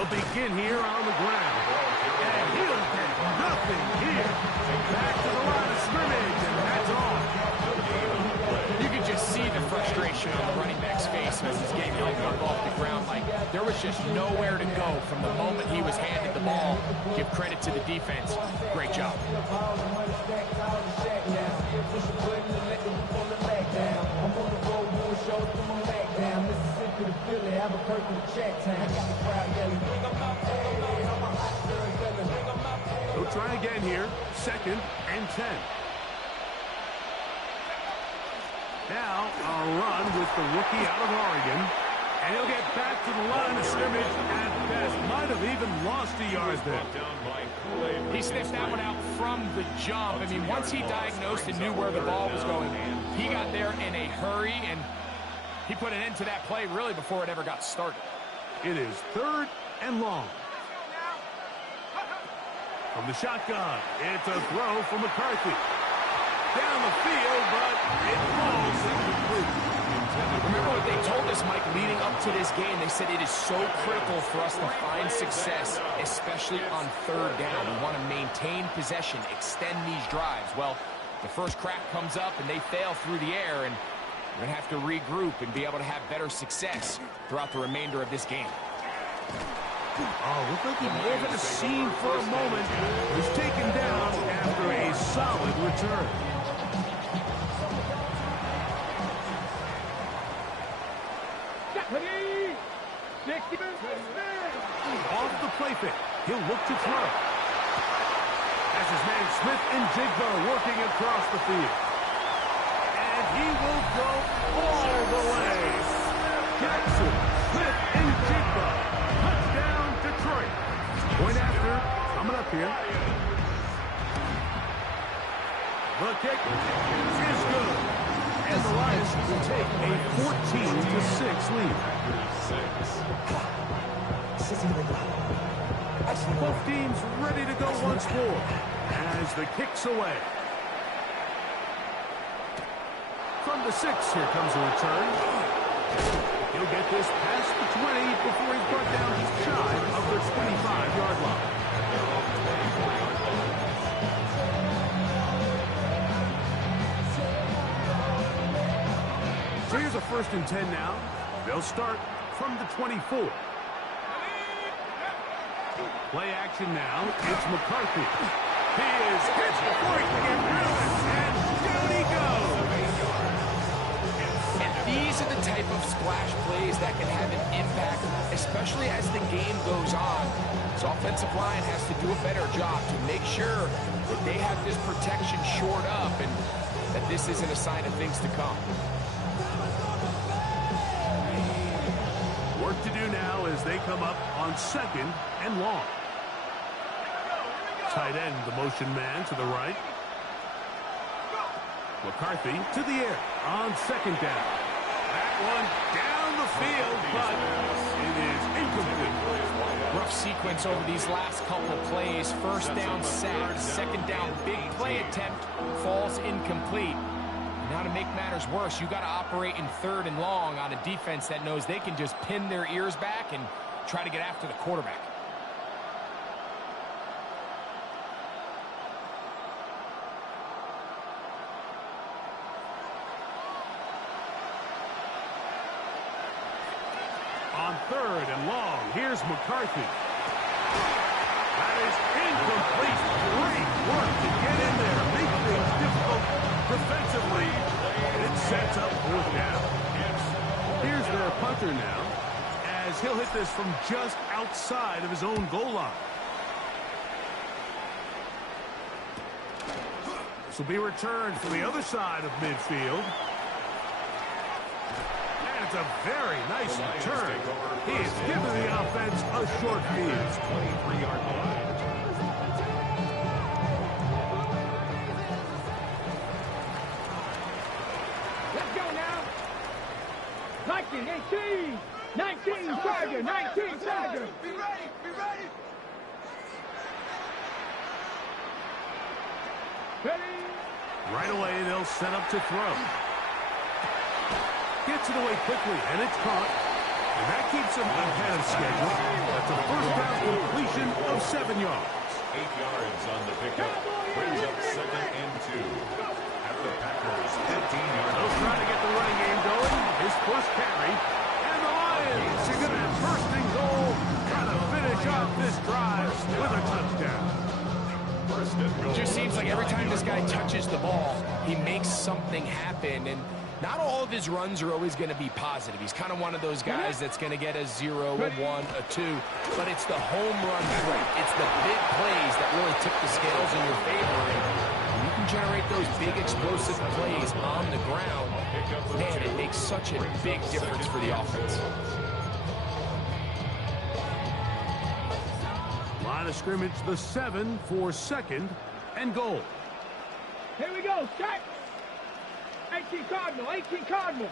They'll begin here on the ground. And he'll get nothing here. Back to the line of scrimmage, and that's all. You can just see the frustration on the running back's face as he's getting helped up off the ground. Like, there was just nowhere to go from the moment he was handed the ball. Give credit to the defense. Great job. He'll try again here. 2nd and 10. Now a run with the rookie out of Oregon. And he'll get back to the line of scrimmage at best. Might have even lost a yard there. He sniffed that one out from the jump. I mean, once he diagnosed and knew where the ball was going, he got there in a hurry, and he put an end to that play really before it ever got started. It is 3rd and long. From the shotgun, it's a throw from McCarthy. Down the field, but it falls incomplete. Remember what they told us, Mike, leading up to this game? They said it is so critical for us to find success, especially on 3rd down. We want to maintain possession, extend these drives. Well, the first crack comes up, and they fail through the air, and we're going to have to regroup and be able to have better success throughout the remainder of this game. Oh, looked like he may have had a scene for a moment. Was taken down after a solid return. Off the play fake. He'll look to throw. As his man Smith and Jigba working across the field. And he will go all the way. Jackson, Smith, and Jigba. Touchdown, Detroit. Point after, coming up here. The kick is good. And the Lions will take a 14-6 lead. Both teams ready to go once more as the kick's away. From the 6, here comes a return. He'll get this past the 20 before he's brought down just shy of the 25-yard line. So here's a 1st and 10 now. They'll start from the 24. Play action now. It's McCarthy. He is hit before he can get rid of it. And down he goes. And these are the type of splash plays that can have an impact, especially as the game goes on. His offensive line has to do a better job to make sure that they have this protection shored up and that this isn't a sign of things to come. Work to do now as they come up on 2nd and long. Tight end, the motion man to the right. McCarthy to the air on 2nd down. That one down the field, but it is incomplete. Rough sequence over these last couple plays. 1st down sack, 2nd down big play attempt falls incomplete. Now to make matters worse, you got to operate in 3rd and long on a defense that knows they can just pin their ears back and try to get after the quarterback. On 3rd and long, here's McCarthy. That is incomplete. Great work to get in there, make things difficult defensively. It sets up 4th down. Here's their punter now, as he'll hit this from just outside of his own goal line. This will be returned from the other side of midfield. It's a very nice return. He has given the offense a short field. 23-yard line. Let's go now. 19, 18, 19, Tiger, 19, Tiger. Be ready, be ready. Ready. Right away, they'll set up to throw. Gets it away quickly, and it's caught. And that keeps him ahead of schedule. That's a first down completion of 7 yards. 8 yards on the pickup. Brings up 2nd and 2. At the Packers' 15-yard line. They'll try to get the running game going. His first carry. And the Lions are going to have first and goal. Try to finish off this drive with a touchdown. It just seems like every time this guy touches the ball, he makes something happen. And not all of his runs are always going to be positive. He's kind of one of those guys that's going to get a 0, a 1, a 2. But it's the home run threat. It's the big plays that really tip the scales in your favor. And when you can generate those big explosive plays on the ground, man, it makes such a big difference for the offense. Line of scrimmage, the 7 for 2nd and goal. Here we go, set. 18 Cardinal, 18 Cardinal.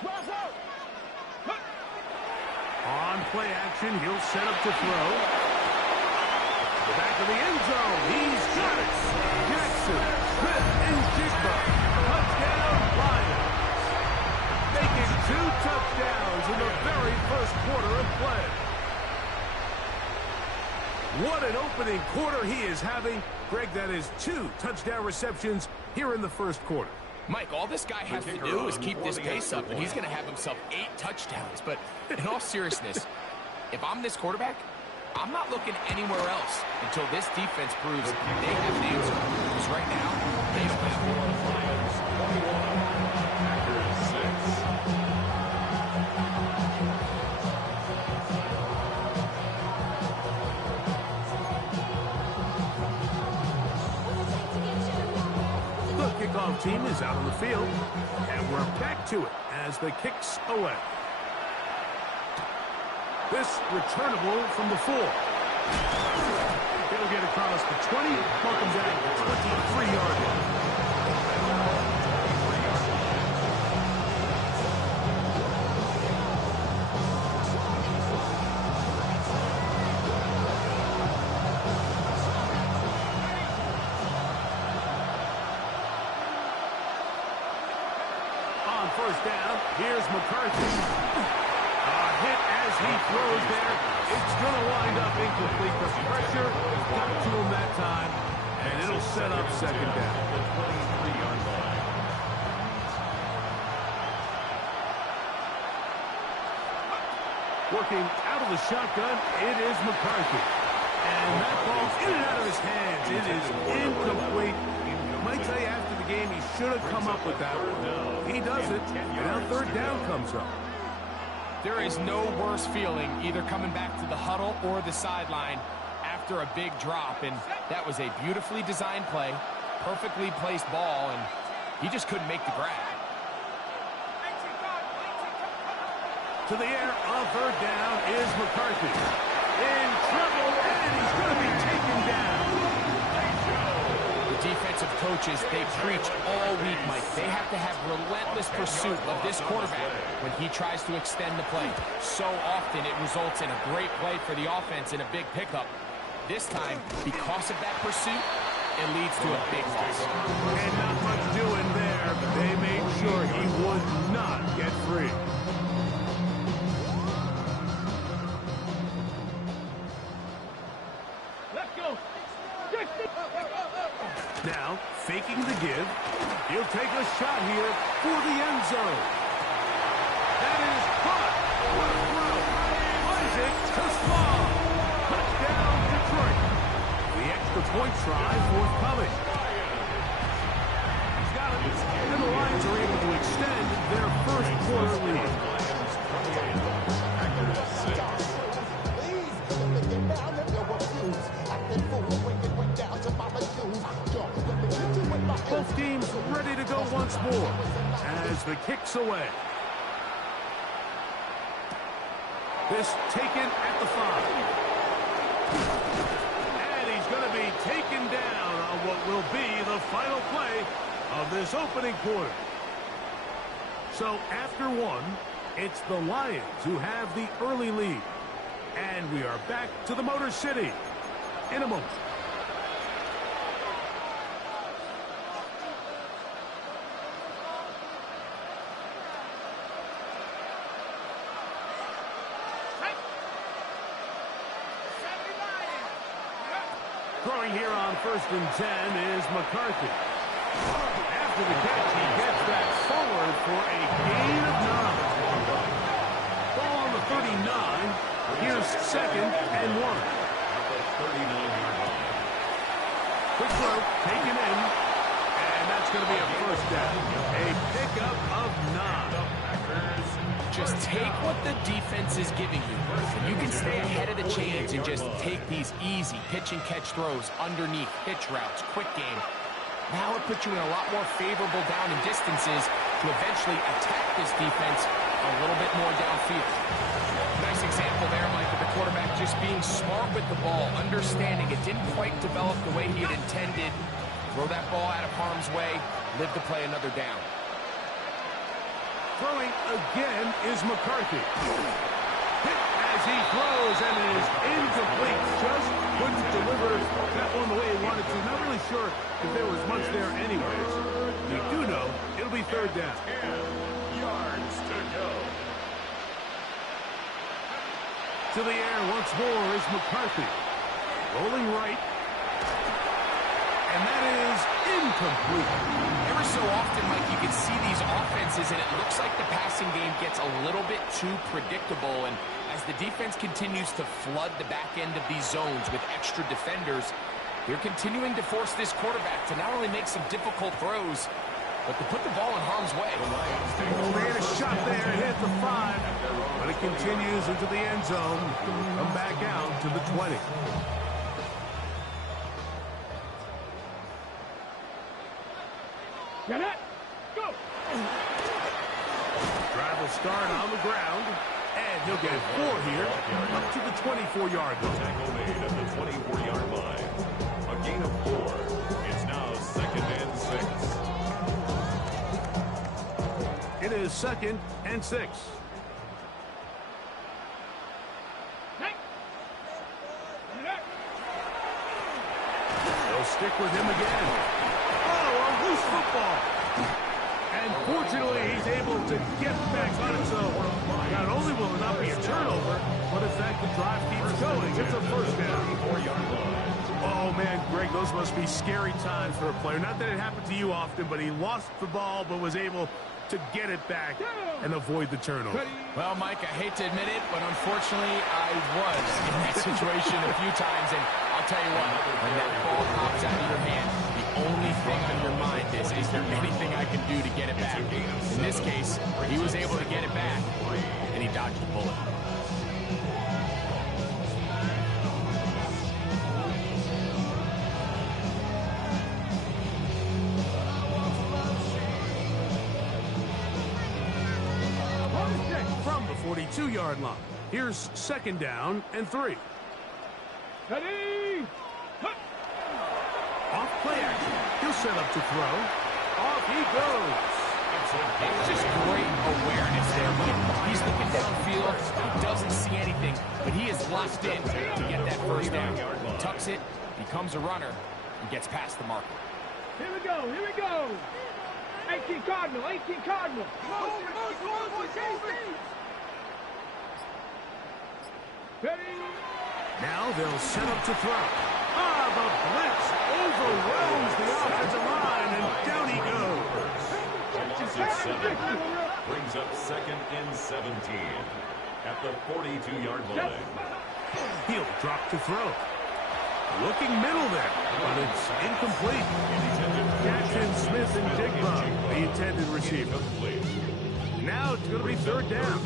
Cross out. On play action, he'll set up to throw. The back of the end zone, he's got it. Jackson, Smith, and Jigba. Touchdown, Lions. Making 2 touchdowns in the very first quarter of play. What an opening quarter he is having. Greg, that is 2 touchdown receptions here in the first quarter. Mike, all this guy has to do is keep this pace up, and he's going to have himself 8 touchdowns. But in all seriousness, if I'm this quarterback, I'm not looking anywhere else until this defense proves they have an answer. Because right now, they don't have one. Kickoff team is out on the field, and we're back to it as the kick's away. This returnable from the 4. It'll get across the 20, welcome back to 23-yard line. First down, here's McCarthy. A hit as he throws there. It's going to wind up incomplete. The pressure got to him that time, and it'll set up 2nd down. Working out of the shotgun, it is McCarthy. And that ball's in and out of his hands. It is incomplete. I might tell you after the game he should have come up with that one. He doesn't, and now 3rd down comes up. There is no worse feeling either coming back to the huddle or the sideline after a big drop. And that was a beautifully designed play, perfectly placed ball, and he just couldn't make the grab. To the air on 3rd down is McCarthy. In trouble, and he's going to be taken down. Defensive coaches, they preach all week, Mike. They have to have relentless pursuit of this quarterback when he tries to extend the play. So often it results in a great play for the offense and a big pickup. This time, because of that pursuit, it leads to a big loss. And not much doing there, but they made sure he would not get free. Let's go. Now, faking the give, he'll take a shot here for the end zone. That is caught. What a throw. Isaac to Small. Touchdown, Detroit. The extra point try forthcoming. He's got it. And the Lions are able to extend their first quarter lead. Both teams ready to go once more as the kick's away. This taken at the 5. And he's going to be taken down on what will be the final play of this opening quarter. So after 1, it's the Lions who have the early lead. And we are back to the Motor City in a moment. Throwing here on 1st and 10 is McCarthy. After the catch, he gets that forward for a gain of 9. Ball on the 39. Here's 2nd and 1. Quick throw, taken in, and that's going to be a 1st down. A pickup of 9. Just take what the defense is giving you, and you can stay ahead of the chains and just take these easy pitch-and-catch throws underneath, pitch routes, quick game. Now it puts you in a lot more favorable down and distances to eventually attack this defense a little bit more downfield. Nice example there, Mike, of the quarterback just being smart with the ball, understanding it didn't quite develop the way he had intended. Throw that ball out of harm's way, live to play another down. Throwing again is McCarthy. Hit as he throws, and it is incomplete. Just couldn't deliver that one the way he wanted to. Not really sure if there was much there anyways. You do know it'll be 3rd down. 10 yards to go. To the air once more is McCarthy. Rolling right. And that is incomplete. Every so often, Mike, you can see these offenses, and it looks like the passing game gets a little bit too predictable. And as the defense continues to flood the back end of these zones with extra defenders, they're continuing to force this quarterback to not only make some difficult throws, but to put the ball in harm's way. Oh, they had a shot there, hit the 5, but it continues into the end zone. Come back out to the 20. Get it. Go. Drive will start on the ground, and he'll get 4 here, up to the 24-yard line. Tackle made at the 24-yard line. A gain of 4. It's now 2nd and 6. It is 2nd and 6. They'll stick with him again. Oh, a loose football. And fortunately, he's able to get back on it. So not only will it not be a turnover, but in fact, the drive keeps going. It's a 1st down. 4-yard line. Oh, man, Greg, those must be scary times for a player. Not that it happened to you often, but he lost the ball but was able to get it back and avoid the turnover. Well, Mike, I hate to admit it, but unfortunately, I was in that situation a few times, and I'll tell you what, when that ball pops out of your hand, the only thing on your mind is there anything I can do to get it back? In this case, he was able to get it back, and he dodged the bullet. From the 42-yard line. Here's 2nd down and 3. Ready. Off play action. He'll set up to throw. Off he goes. It's just great awareness there, Mike. He's looking downfield. He doesn't see anything, but he is locked in to get that 1st down. He tucks it, becomes a runner, and gets past the marker. Here we go. Here we go. 18 Cardinal. 18 Cardinal. Ready. Now they'll set up to throw. Ah, the blitz overwhelms the offensive line, and down he goes. A loss of 7. Brings up 2nd and 17. At the 42-yard line. He'll drop to throw. Looking middle there, but it's incomplete. Jackson, Smith, and Jigba, the intended receiver. Now it's going to be 3rd down.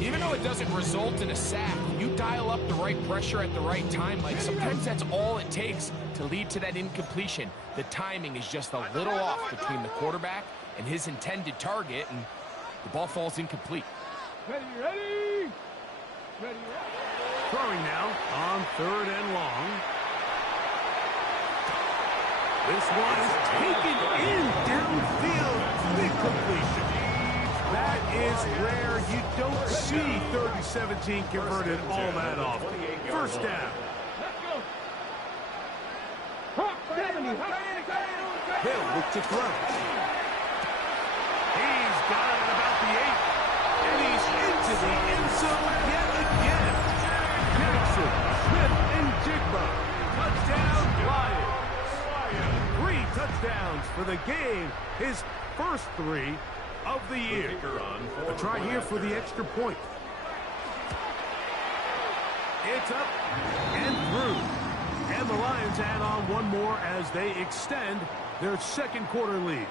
Even though it doesn't result in a sack, you dial up the right pressure at the right time. Like sometimes that's all it takes to lead to that incompletion. The timing is just a little off between the quarterback and his intended target, and the ball falls incomplete. Ready, ready. Ready, ready. Throwing now on 3rd and long. This one is taken in downfield. Big completion. That is rare. You don't see 3rd and 17 converted all that often. 1st down. Let's go. Hawk 70. He'll look to throw. He's got it about the 8. And he's into the end zone yet again. Jackson, Smith, and Jigba. Touchdown. touchdowns for the game, his first 3 of the year. A try here for the extra point. It's up and through. And the Lions add on one more as they extend their second quarter lead.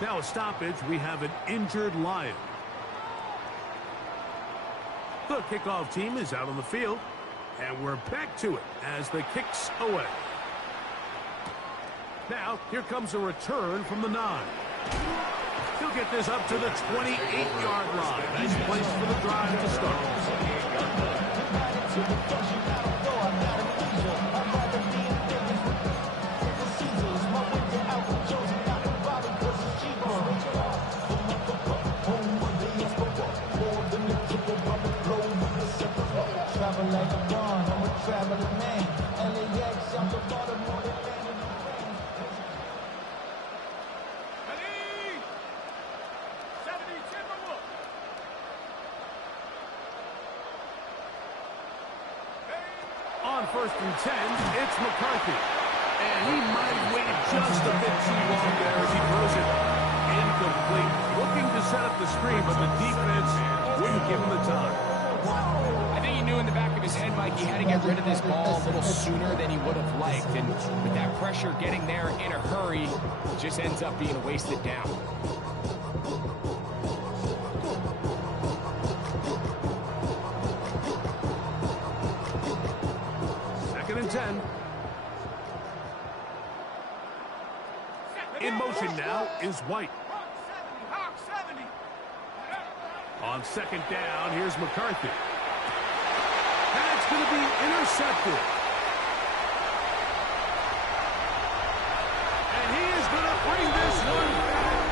Now a stoppage, we have an injured Lion. The kickoff team is out on the field, and we're back to it as the kick's away. Now, here comes a return from the 9. He'll get this up to the 28-yard line. Nice place for the drive to start. On 1st and 10, it's McCarthy. And he might have waited just a bit too long there as he throws it incomplete. Looking to set up the screen, but the defense wouldn't give him the time. I think he knew in the back of his head, Mike, he had to get rid of this ball a little sooner than he would have liked. And with that pressure getting there in a hurry, it just ends up being a wasted down. And 10. In motion now is White. On 2nd down, here's McCarthy. And it's going to be intercepted. And he is going to bring this one back.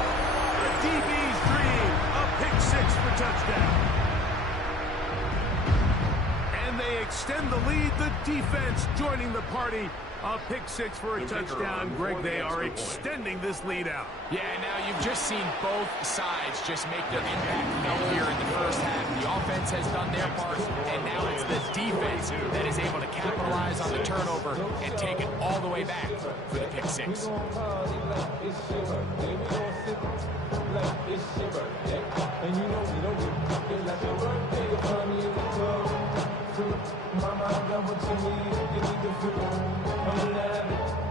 A DB's dream. A pick 6 for touchdown. They extend the lead. The defense joining the party. A pick 6 for a touchdown. Greg, they are extending this lead out. Yeah, now you've just seen both sides just make their impact felt here in the first half. The offense has done their part, and now it's the defense that is able to capitalize on the turnover and take it all the way back for the pick 6.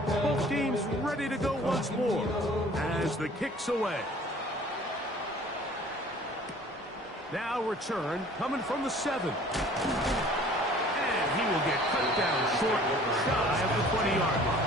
Both teams ready to go once more as the kick's away. Now return coming from the 7. And he will get cut down short, shy of the 20-yard line.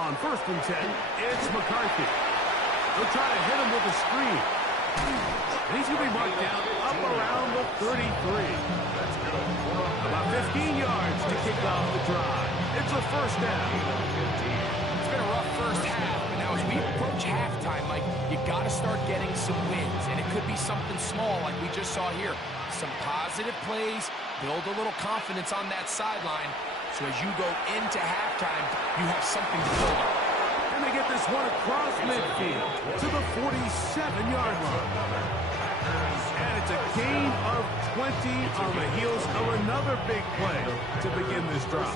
On 1st and 10, it's McCarthy. They'll try to hit him with a screen. And he's going to be marked down up around the 33. About 15 yards to kick off the drive. It's a 1st down. It's been a rough first half, but now as we approach halftime, Mike, you got to start getting some wins. And it could be something small like we just saw here. Some positive plays, build a little confidence on that sideline. So as you go into halftime, you have something to build on. And they get this one across midfield to the 47-yard line. And it's a gain of 20 on the heels of another big play to begin this drive.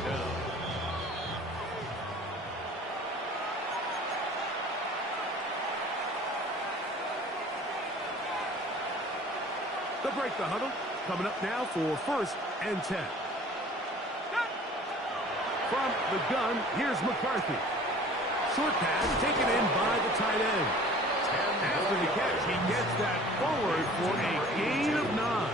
They'll break the huddle. Coming up now for 1st and 10. From the gun, here's McCarthy. Short pass taken in by the tight end. After the catch, he gets that forward for a gain of 9.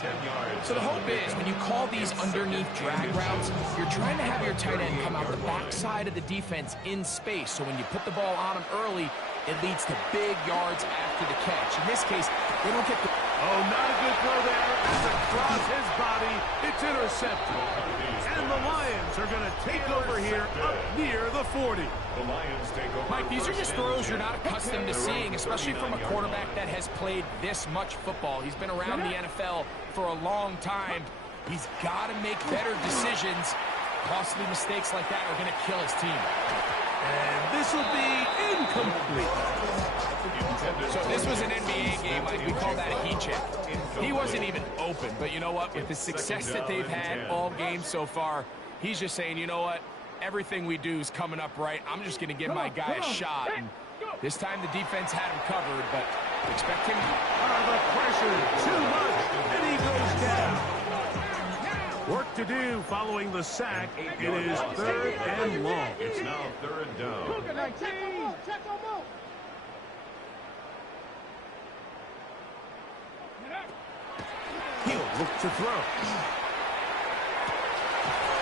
10 yards. So the hope is when you call these underneath drag routes, you're trying to have your tight end come out the backside of the defense in space. So when you put the ball on him early, it leads to big yards after the catch. In this case, they don't get the Oh, not a good throw there. It's across his body. It's intercepted. And the Lions are going to take over here up near the 40. The Lions take over. Mike, these are just throws you're not accustomed to seeing, especially from a quarterback that has played this much football. He's been around the NFL for a long time. He's got to make better decisions. Costly mistakes like that are going to kill his team. And this will be incomplete. So this was an NBA game, Mike. We call that a heat check. He wasn't even open, but you know what? With the success that they've had all game so far, he's just saying, you know what? Everything we do is coming up right. I'm just going to give my guy a shot. And this time the defense had him covered, but expect him. The pressure, too much, and he goes down. Work to do following the sack. It is 3rd and long. It's now 3rd down. He'll look to throw.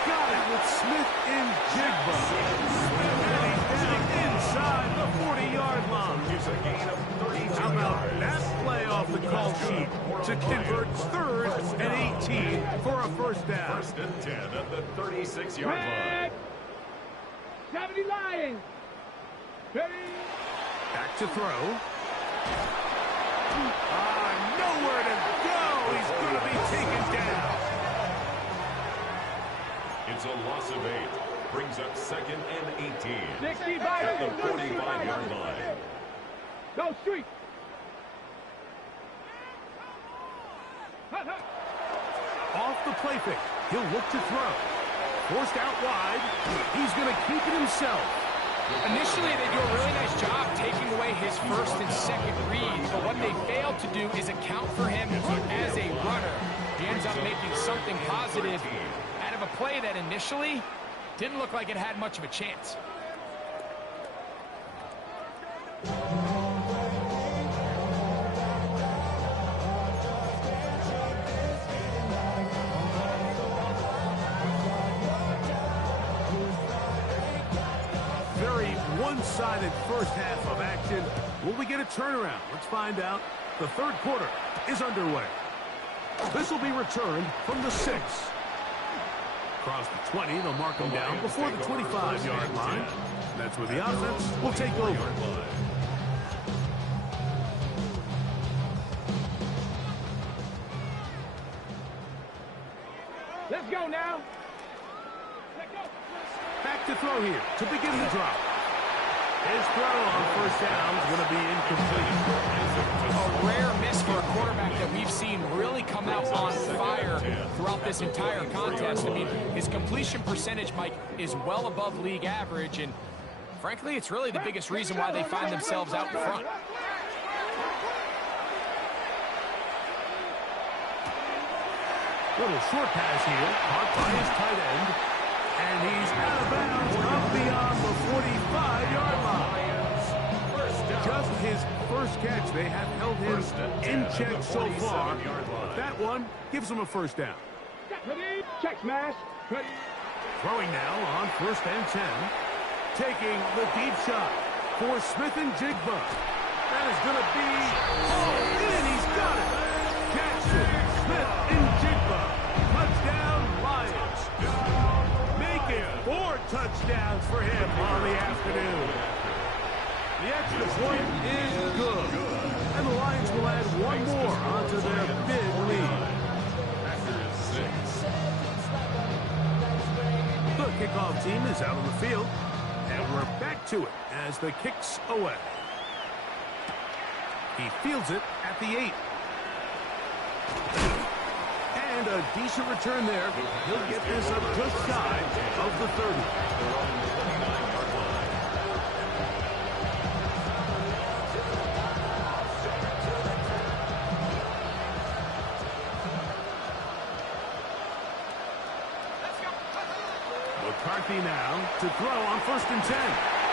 Got it with Smith in Jigba. And he's down inside the 40-yard line. It's a gain of 32 How about yards. that play off the call sheet to convert 3rd and 18 for a first down? 1st and 10 at the 36-yard line. 70 Lions. Ready? Back to throw. Nowhere to go. He's going to be taken down. It's a loss of 8. Brings up 2nd and 18. 65 At the 45-yard line. Go street. Off the play fake. He'll look to throw. Forced out wide. He's going to keep it himself. Initially, they do a really nice job taking away his first and second reads, but what they fail to do is account for him as a runner. He ends up making something positive out of a play that initially didn't look like it had much of a chance. Very one-sided first half of action. Will we get a turnaround? Let's find out. The 3rd quarter is underway. This will be returned from the 6. Across the 20, they'll mark them down before the 25-yard line. That's where the offense will take over. Let's go now. Let's go. Back to throw here to begin the drop. His throw on first down is going to be incomplete. A rare miss for a quarterback that we've seen really come out on fire throughout this entire contest. I mean, his completion percentage, Mike, is well above league average, and frankly, it's really the biggest reason why they find themselves out in front. Little short pass here, caught by his tight end, and he's out of bounds up beyond the 45-yard line. Just his first catch. They have held him in check so far. But that one gives him a first down. Ready? Check smash. Ready? Throwing now on 1st and 10. Taking the deep shot for Smith and Jigba. That is going to be all in. He's got it. Jackson, Smith, and Jigba. Touchdown, Lions. Making 4 touchdowns for him on the afternoon. The extra point is good. And the Lions will add one more onto their big lead. The kickoff team is out on the field. And we're back to it as the kick's away. He fields it at the 8. And a decent return there. He'll get this up just shy of the 30. McCarthy now to throw on 1st and 10.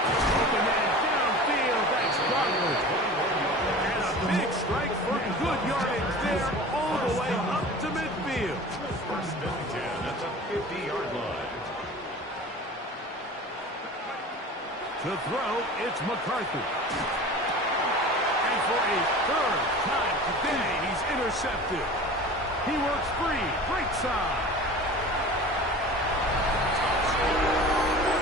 Open man downfield. That's Bartlett. And a big strike for good yardage there all the way up to midfield. 1st and 10 at the 50-yard line. To throw, it's McCarthy. And for a 3rd time today, he's intercepted. He works free. Great side.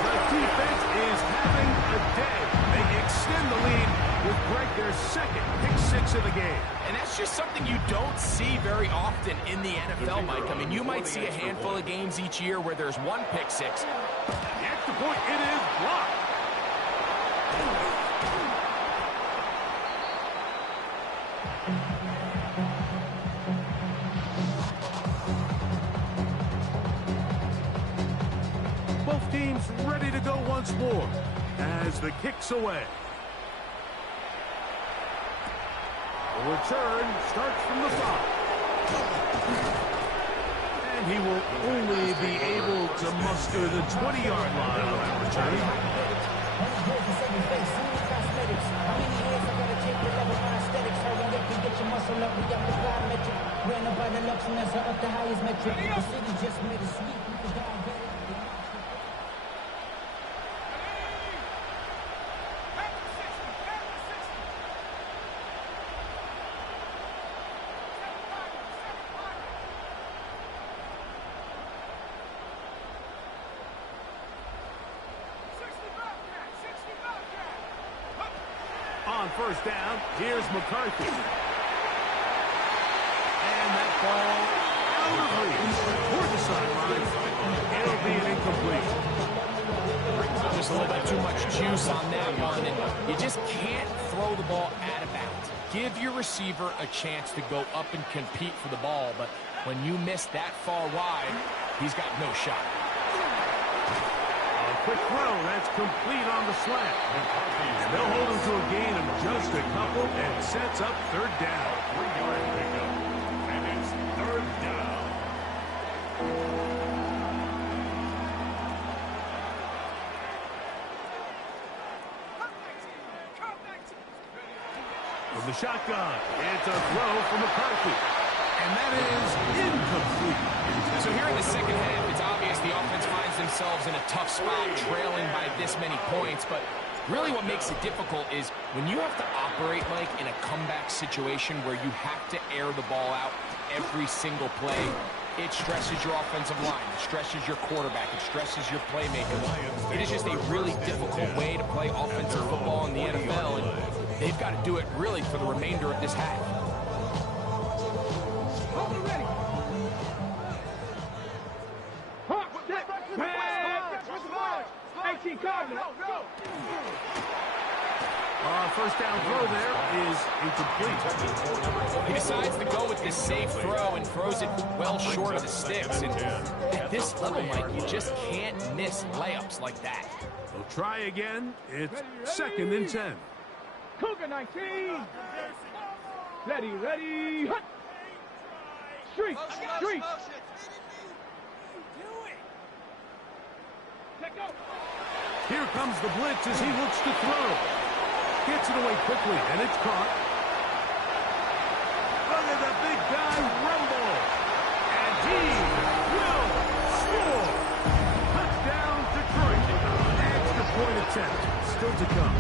The defense is having a day. They extend the lead with Greg their second pick-6 of the game. And that's just something you don't see very often in the NFL, Mike. I mean, you might see a handful of games each year where there's one pick-6. The extra point, it is blocked. Both teams ready to go once more as the kick's away. The return starts from the 5. And he will only be able to muster the 20-yard line on that return. On first down, here's McCarthy. And that ball out of reach toward the sideline. It'll be an incomplete. Just a little bit too much juice on that one, and you just can't throw the ball out of bounds. Give your receiver a chance to go up and compete for the ball, but when you miss that far wide, he's got no shot. Quick throw, that's complete on the slant. And they'll hold him to a gain of just a couple and sets up third down. 3-yard pickup. And it's third down. From the shotgun, it's a throw from McCarthy. And that is incomplete. So here in the second half, it's obvious the offense finds themselves in a tough spot, trailing by this many points. But really what makes it difficult is when you have to operate, Mike, in a comeback situation where you have to air the ball out every single play, it stresses your offensive line, it stresses your quarterback, it stresses your playmakers. It is just a really difficult way to play offensive football in the NFL, and they've got to do it really for the remainder of this half. First down throw there is incomplete. He decides to go with this safe throw and throws it well short of the sticks. And at this level, Mike, you just can't miss layups like that. They'll try again. It's second and 10. Cougar 19. Ready. Hut. Street. Here comes the blitz as he looks to throw. Gets it away quickly, and it's caught. Look at the big guy rumble. And he will score. Touchdown, Detroit. Extra point attempt. Still to come.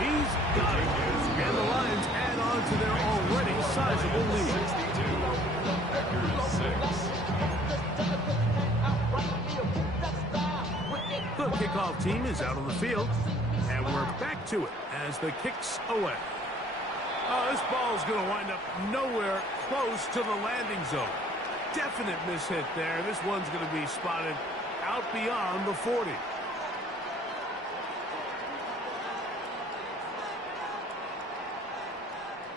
He's got it. And the Lions add on to their already sizable lead. Packers 6. The kickoff team is out on the field. And we're back to it as the kick's away. This ball's going to wind up nowhere close to the landing zone. Definite mishit there. This one's going to be spotted out beyond the 40.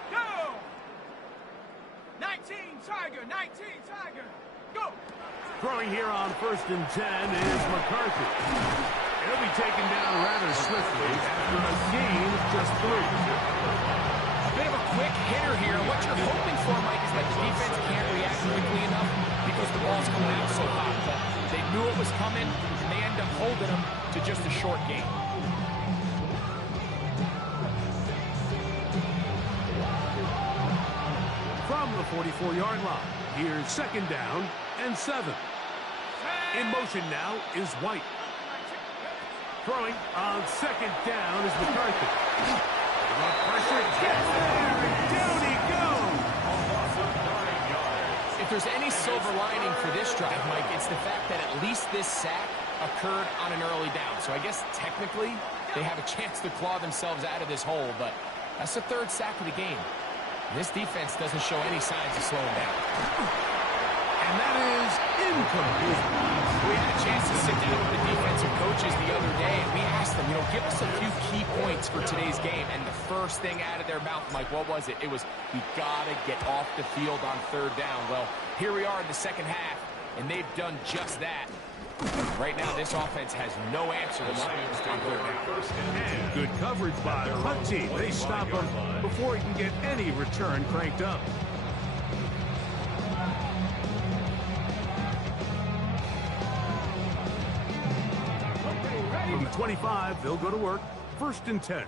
Go! 19 Tiger, go! Throwing here on first and 10 is McCarthy. He'll be taken down rather swiftly after a gain of just 3. A bit of a quick hitter here. What you're hoping for, Mike, is that the defense can't react quickly enough because the ball's coming out so hot. But they knew it was coming, and they end up holding them to just a short gain. From the 44-yard line, here's second down and 7. In motion now is White. Throwing on second down is McCarthy. The pressure gets there, and down he there's any silver lining for this drive, Mike, it's the fact that at least this sack occurred on an early down. So I guess technically they have a chance to claw themselves out of this hole, but that's the third sack of the game. This defense doesn't show any signs of slowing down. And that is incomplete. We had a chance to sit down with the defensive coaches the other day, and we asked them, give us a few key points for today's game. And the first thing out of their mouth, Mike, what was it? It was, we got to get off the field on third down. Well, here we are in the second half, and they've done just that. Right now, this offense has no answers on third down. And good coverage by the punt team. They stop him before he can get any return cranked up. From the 25, they'll go to work. 1st and 10.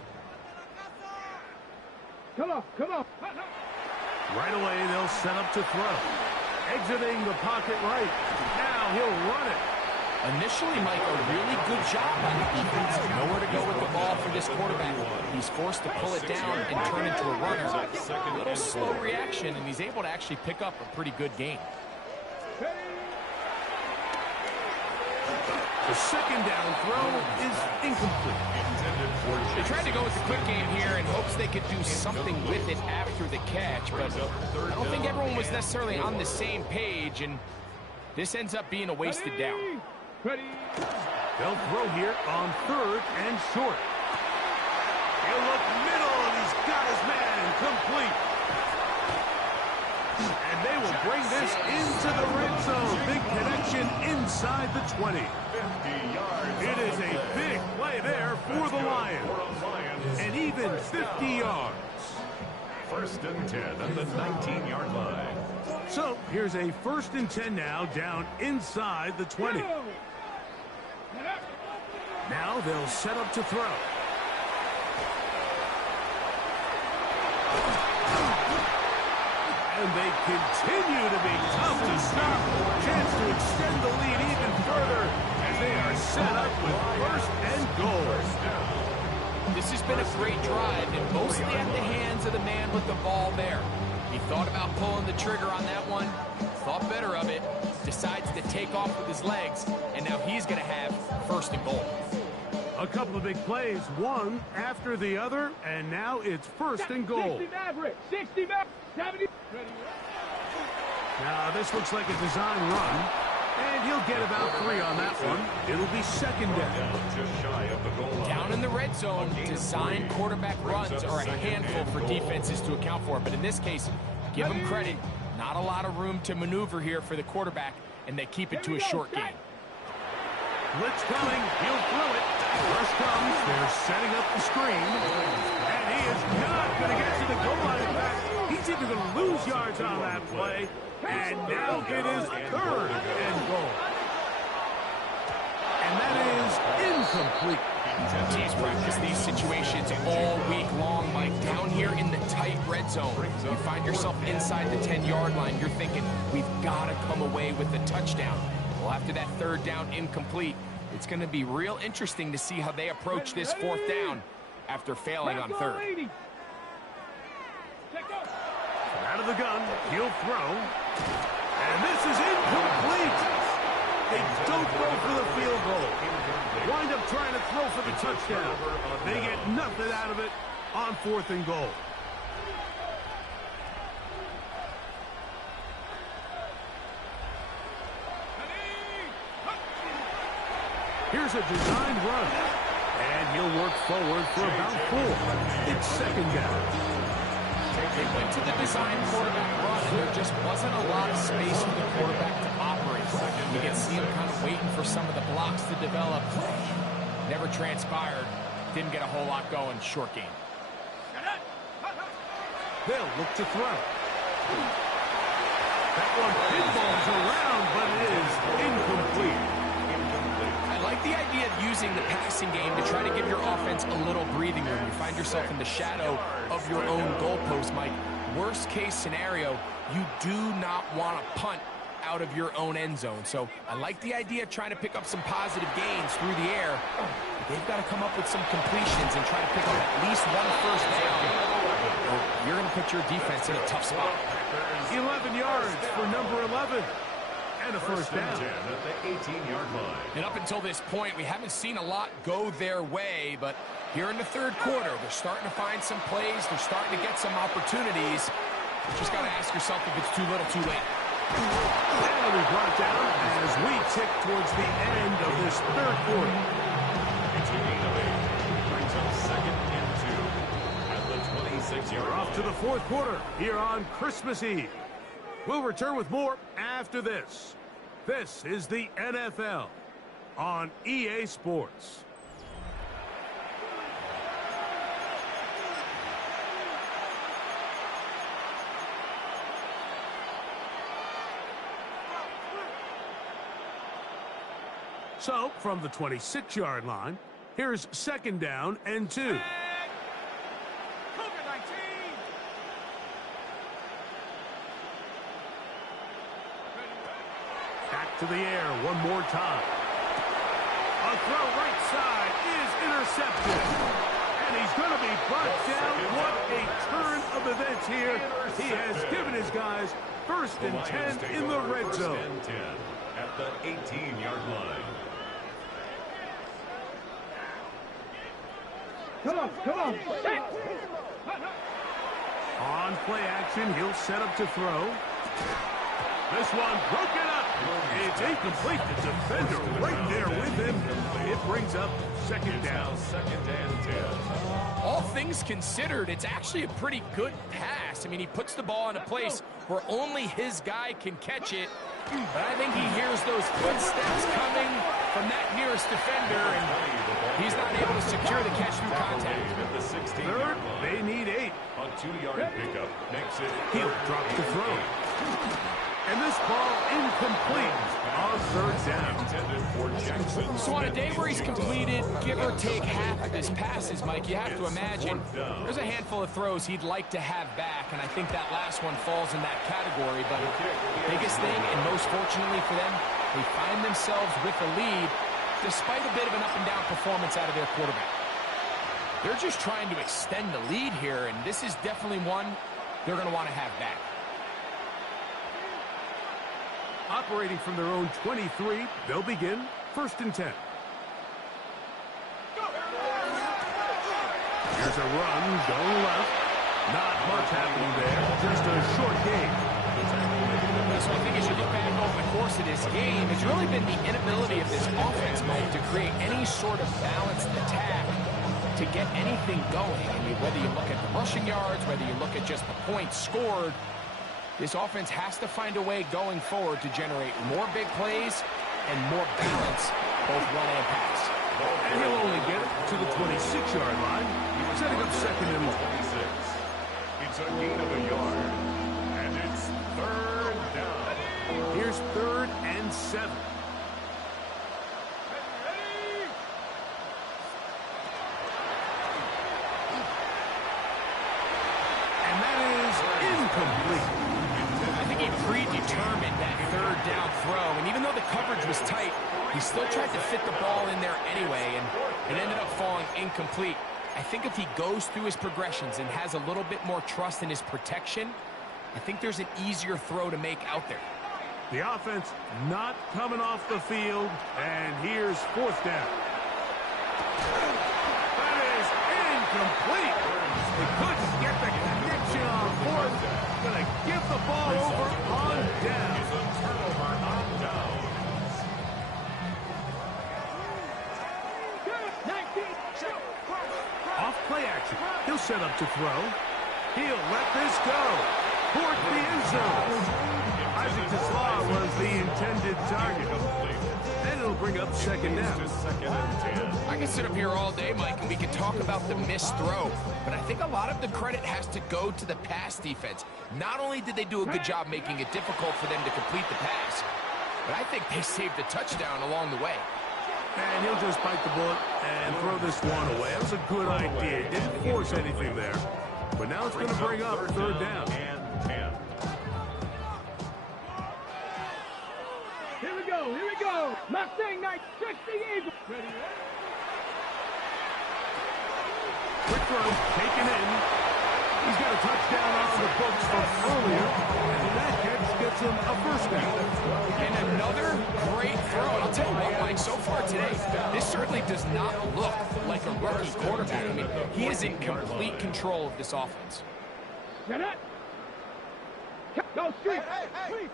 Come on. Right away, they'll set up to throw. Exiting the pocket right. Now he'll run it. Initially, Mike, a really good job by the defense. Nowhere to go with the ball for this quarterback. He's forced to pull it down and turn into a runner. A little slow reaction, and he's able to actually pick up a pretty good gain. The second down throw is incomplete. They tried to go with the quick game here in hopes they could do something with it after the catch, but I don't think everyone was necessarily on the same page, and this ends up being a wasted down. They'll throw here on 3rd and short. He'll look middle, and he's got his man complete. And they will bring this into the red zone. Big connection inside the 20. It is a big play there for the Lions. And even 50 yards. 1st and 10 at the 19-yard line. So here's a 1st and 10 now, down inside the 20. Now they'll set up to throw. And they continue to be tough to stop. Chance to extend the lead even further as they are set up with 1st and goal. This has been a great drive, and mostly at the hands of the man with the ball there. He thought about pulling the trigger on that one, thought better of it, decides to take off with his legs, and now he's going to have 1st and goal. A couple of big plays, one after the other, and now it's 1st and goal. 60 Maverick, 60 Maverick, 70. Now this looks like a design run, and he'll get about 3 on that one. It'll be 2nd down. Just shy of the goal line. Down in the red zone, design quarterback runs are a handful for defenses to account for, but in this case, give them credit. Not a lot of room to maneuver here for the quarterback, and they keep it to a short game. Blitz coming, he'll throw it. First comes, they're setting up the screen, and he is not going to get to the goal line. In fact, he's even going to lose yards on that play, and now it is 3rd and goal. And that is incomplete. Teams practice these situations all week long, Mike. Down here in the tight red zone, you find yourself inside the 10-yard line. You're thinking, we've got to come away with a touchdown. Well, after that 3rd down incomplete, it's going to be real interesting to see how they approach this 4th down after failing on 3rd. Out of the gun, he'll throw. And this is incomplete. They don't go for the field goal. Wind up trying to throw for the touchdown. They get nothing out of it on 4th and goal. Here's a designed run. And he'll work forward for about 4. It's 2nd down. They went to the design quarterback run, and there just wasn't a lot of space for the quarterback to operate. You can see him kind of waiting for some of the blocks to develop. Never transpired. Didn't get a whole lot going. Short game. They'll look to throw. That one pinballs around, but it is incomplete. I like the idea of using the passing game to try to give your offense a little breathing room. You find yourself in the shadow of your own goalpost, Mike. Worst case scenario, you do not want to punt out of your own end zone. So I like the idea of trying to pick up some positive gains through the air. They've got to come up with some completions and try to pick up at least one 1st down. Or you're going to put your defense in a tough spot. 11 yards for number 11. And a first down. At the 18-yard line. And up until this point, we haven't seen a lot go their way, but here in the third quarter, they're starting to find some plays. They're starting to get some opportunities. You just got to ask yourself if it's too little, too late. That'll be brought down as we tick towards the end of this third quarter. It's a gain of 8. Brings up second and 2 at the 26-yard We're line. off to the fourth quarter here on Christmas Eve. We'll return with more after this. This is the NFL on EA Sports. So, from the 26-yard line, here's second down and 2. Back to the air one more time. A throw right side is intercepted. And he's going to be brought down. What a turn of events here. He has given his guys first and 10 in the red zone. First and 10 at the 18-yard line. Come on. On play action, he'll set up to throw. This one broken up. It's incomplete. The defender right there with him. It brings up second down. Second and 10. All things considered, it's actually a pretty good pass. I mean, he puts the ball in a place where only his guy can catch it. But I think he hears those footsteps coming from that nearest defender, and he's not able to secure the catch through contact. At the 16-yard Third, line. they need 8. A 2-yard pickup makes it. He'll drop the throw. And this ball incomplete on third down. Intended for Jackson. So on a day where he's completed, give or take half of his passes, Mike, you have to imagine there's a handful of throws he'd like to have back, and I think that last one falls in that category. But the biggest thing, and most fortunately for them, they find themselves with a lead despite a bit of an up-and-down performance out of their quarterback. They're just trying to extend the lead here, and this is definitely one they're going to want to have back. Operating from their own 23, they'll begin first and 10. Here's a run going left. Not much happening there. Just a short game. So I think as you look back over the course of this game, it's really been the inability of this offense, Mike, to create any sort of balanced attack to get anything going. I mean, whether you look at the rushing yards, whether you look at just the points scored, this offense has to find a way going forward to generate more big plays and more balance, both run and pass. And he'll only get it to the 26-yard line, setting up second and 1. 26. It's a gain of a yard. And it's third down. Here's third and 7. And that is incomplete. I think he predetermined that third down throw, and even though the coverage was tight, he still tried to fit the ball in there anyway, and it ended up falling incomplete. I think if he goes through his progressions and has a little bit more trust in his protection, I think there's an easier throw to make out there. The offense not coming off the field, and here's fourth down. That is incomplete. They couldn't get the connection on fourth. Going to give the ball over on down. It's a turnover on down. Off play action. He'll set up to throw. He'll let this go. Toward the end zone. Isaac Tesla was the intended target. And it'll bring up second down. Second and 10. I can sit up here all day, Mike, and we can talk about the missed throw, but I think a lot of the credit has to go to the pass defense. Not only did they do a good job making it difficult for them to complete the pass, but I think they saved a touchdown along the way. And he'll just bite the bullet and throw this one away. That was a good idea. Didn't force anything there. But now it's going to bring up third down. And 10. Here we go. Mustang 960 Eagle. Ready? Quick throw, taken in. He's got a touchdown on really does not look like a rookie quarterback. I mean, he is in complete control of this offense. Get it. Go, street. Please.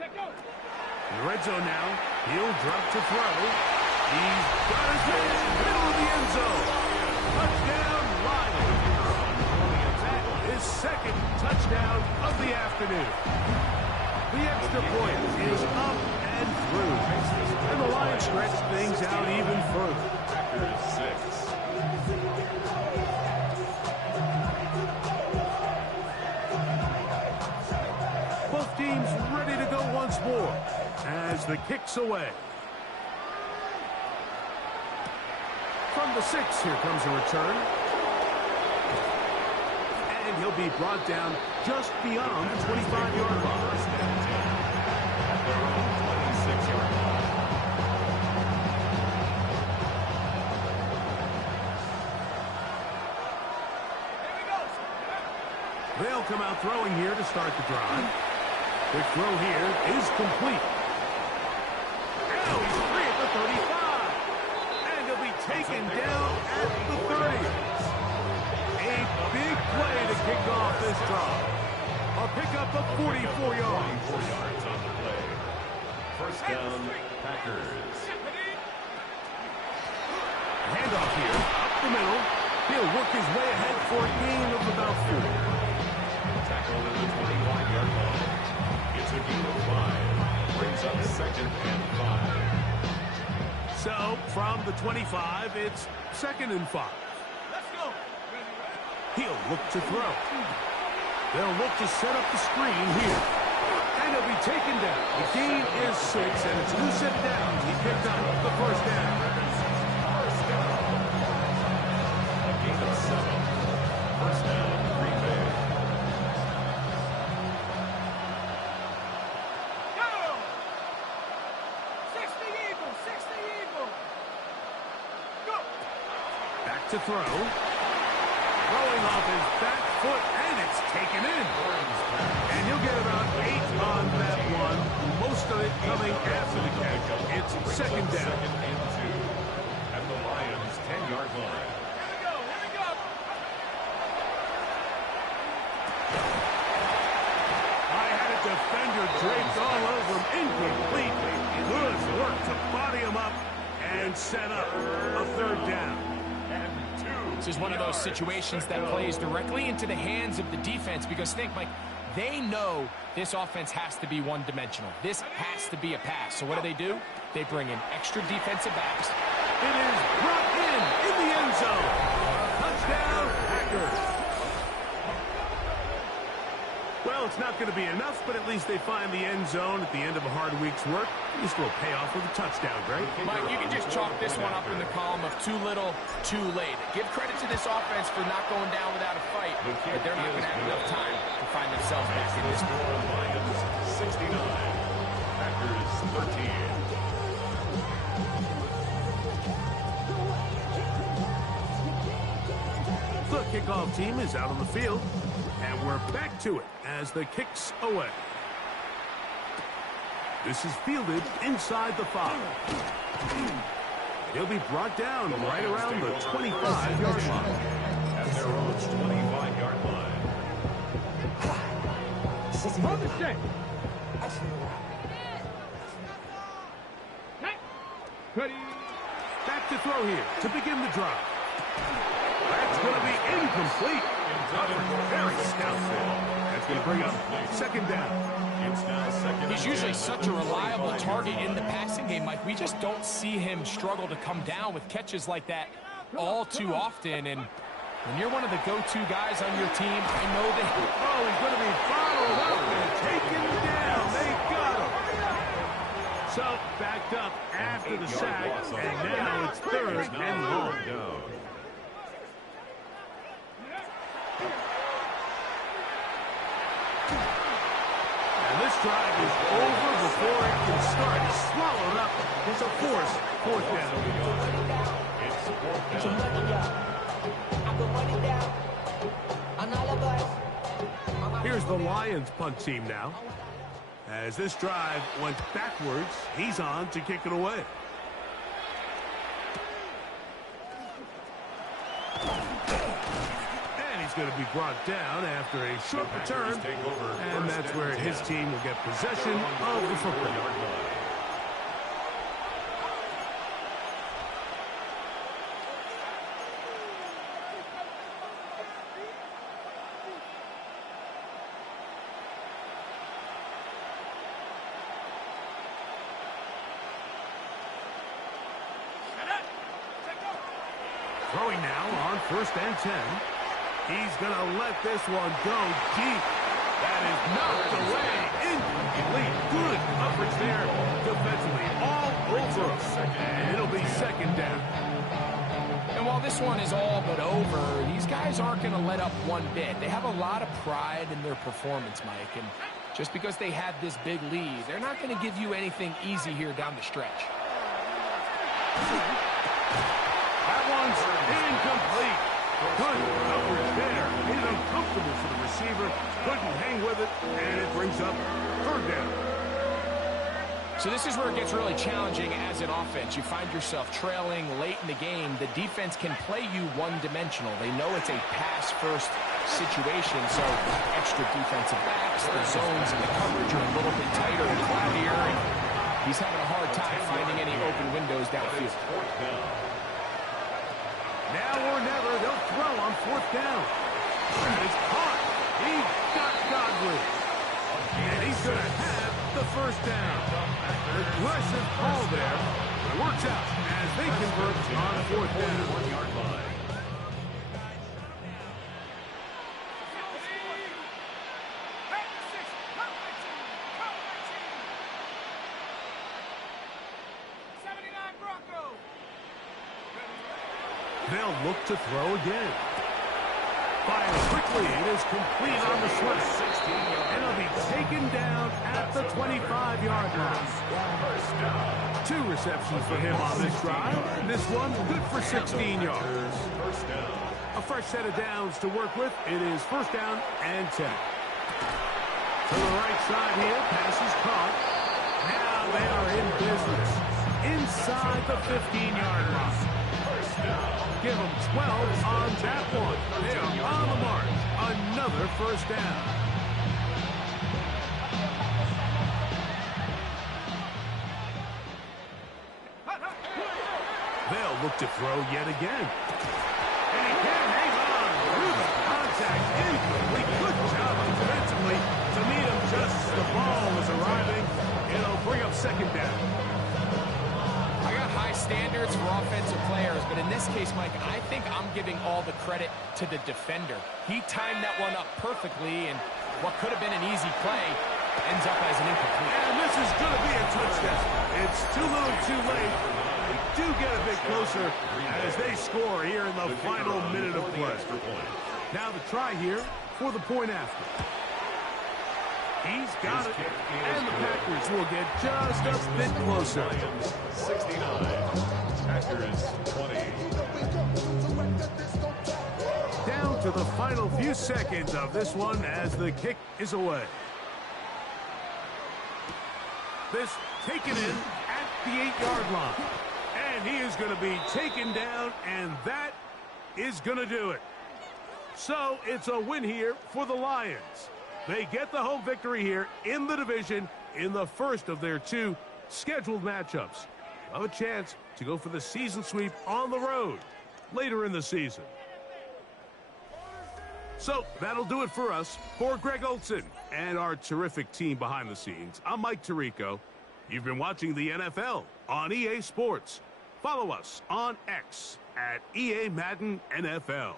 Let go. In the red zone now. He'll drop to throw. He's got his man in the middle of the end zone. Touchdown, Lions. That is second touchdown of the afternoon. The extra point is up and through. And the Lions stretch things out even further. Packers 6. Both teams ready to go once more as the kick's away. From the 6, here comes a return. And he'll be brought down just beyond the 25-yard line. First and 10 at their own 26-yard line. They'll come out throwing here to start the drive. The throw here is complete. Now he's free at the 35. And he'll be taken down at the 30. A big play to kick off this drive. A pickup of 44 yards. 44 yards on the play. First down, Packers. Handoff here, up the middle. He'll work his way ahead for a gain of about 4. Tackle at the 25-yard line. It's a gain of 5. Brings up second and 5. So, from the 25, it's second and 5. Let's go. He'll look to throw. They'll look to set up the screen here. And he'll be taken down. The gain is 6, and it's loosened down. He picked up the first down. A gain of 7. First down, Green Bay. Go. 60 Eagle. Go. Back to throw. Throwing off his back foot, and it's taken in. And he'll get about 8 on that one. Most of it coming after the catch. It's second down. Second and 2 at the Lions' 10-yard line. Here we go. I had a defender draped all over him. Incomplete. Good work to body him up and set up a third down. This is one of those situations that plays directly into the hands of the defense because think, Mike, they know this offense has to be one-dimensional. This has to be a pass. So what do? They bring in extra defensive backs. It is brought in the end zone. Touchdown, Packers. Well, it's not going to be enough, but at least they find the end zone at the end of a hard week's work. At least we'll pay off with a touchdown, Greg. Mike, you can just chalk this one up in the column of too little, too late. Give credit to this offense for not going down without a fight, but they're not going to have enough time to find themselves back in this one. Lions 69, Packers 13. The kickoff team is out on the field, and we're back to it as the kick's away. This is fielded inside the 5. He'll be brought down right around the 25-yard line. At their own 25-yard line. Hold the stick. Ready. Back to throw here to begin the drive. That's going to be incomplete. Very stout. That's going to bring up second down. It's now second. He's usually such a reliable target in the passing game, Mike. We just don't see him struggle to come down with catches like that all too often. And when you're one of the go-to guys on your team, I know that... Oh, he's going to be followed up and taken down. They got him. So, backed up after the sack, and now it's third and long. And this drive is over before it can start. He's swallowed up. It's a fourth down. It's fourth down. Here's the Lions punt team now. As this drive went backwards, he's on to kick it away. And he's going to be brought down after a short return. And that's where his team will get possession of the football. Throwing now on 1st and 10. He's going to let this one go deep. That is knocked away. Incomplete. Good coverage there defensively. All over us. And it'll be 2nd down. And while this one is all but over, these guys aren't going to let up one bit. They have a lot of pride in their performance, Mike. And just because they had this big lead, they're not going to give you anything easy here down the stretch. That one's incomplete. Good coverage there. Made it uncomfortable for the receiver. Couldn't hang with it, and it brings up 3rd down. So this is where it gets really challenging as an offense. You find yourself trailing late in the game. The defense can play you one-dimensional. They know it's a pass-first situation, so extra defensive backs, the zones and the coverage are a little bit tighter and cloudier, and he's having a hard time finding any open windows downfield. Now or never, they'll throw on 4th down. And it's caught. He got Godwin. And he's going to have the 1st down. Aggressive call there. But it works out as they convert on 4th down. 1-yard line. They'll look to throw again. Fires quickly. It is complete on the sweat. And it'll be taken down at the 25-yard line. 2 receptions for him on this drive. This one good for 16 yards. A fresh set of downs to work with. It is 1st down and 10. To the right side here. Pass is caught. Now they are in business. Inside the 15-yard line. Give them 12 on that one. They are on the march. Another 1st down. They'll look to throw yet again. And he can't hang on through the contact. Incomplete. Good job defensively to meet him just as the ball is arriving. It'll bring up 2nd down. High standards for offensive players, but in this case, Mike, I think I'm giving all the credit to the defender. He timed that one up perfectly, and what could have been an easy play ends up as an incomplete. And this is going to be a touchdown. It's too little too late. They do get a bit closer as they score here in the final minute of play. Now the try here for the point after. He's got it, and the Packers will get just a bit closer. 69, Packers 20. Down to the final few seconds of this one as the kick is away. This taken in at the 8-yard line. And he is going to be taken down, and that is going to do it. So it's a win here for the Lions. They get the home victory here in the division in the first of their 2 scheduled matchups. They'll have a chance to go for the season sweep on the road later in the season. So that'll do it for us. For Greg Olson and our terrific team behind the scenes, I'm Mike Tirico. You've been watching the NFL on EA Sports. Follow us on X at EA Madden NFL.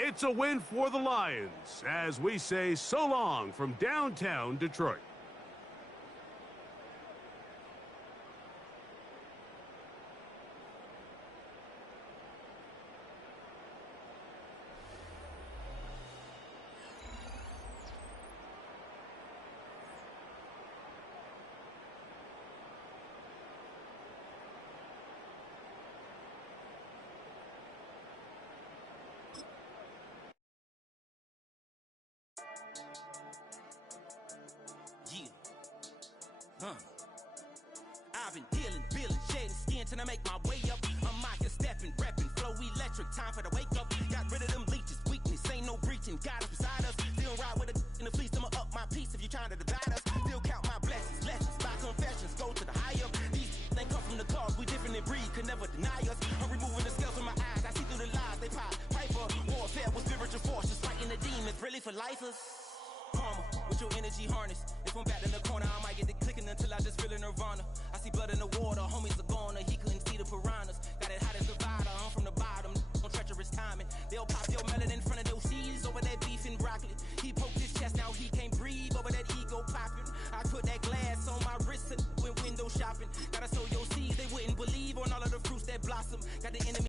It's a win for the Lions as we say so long from downtown Detroit. I've been dealing, shedding skin till I make my way up. I'm out here stepping, repping, flow electric, time for the wake up. Got rid of them leeches, weakness, ain't no breaching, got us beside us. Still ride with a in the fleece, I'ma up my piece if you trying to divide us. Still count my blessings, lessons, by confessions, go to the high up. These they come from the cause, we different in breed, could never deny us. I'm removing the scales from my eyes, I see through the lies, they pop, piper. Warfare with spiritual forces, fighting the demons, really for lifers. Karma, with your energy harness. If I'm back in the corner, I might get the clicking until I just feel a nirvana. I see blood in the water, homies are gone, he couldn't see the piranhas. Got it hot as divider, I'm from the bottom, on treacherous timing. They'll pop your melon in front of those seeds over that beef and broccoli. He poked his chest, now he can't breathe over that ego popping. I put that glass on my wrist and went window shopping. Gotta sow your seeds, they wouldn't believe on all of the fruits that blossom. Got the enemy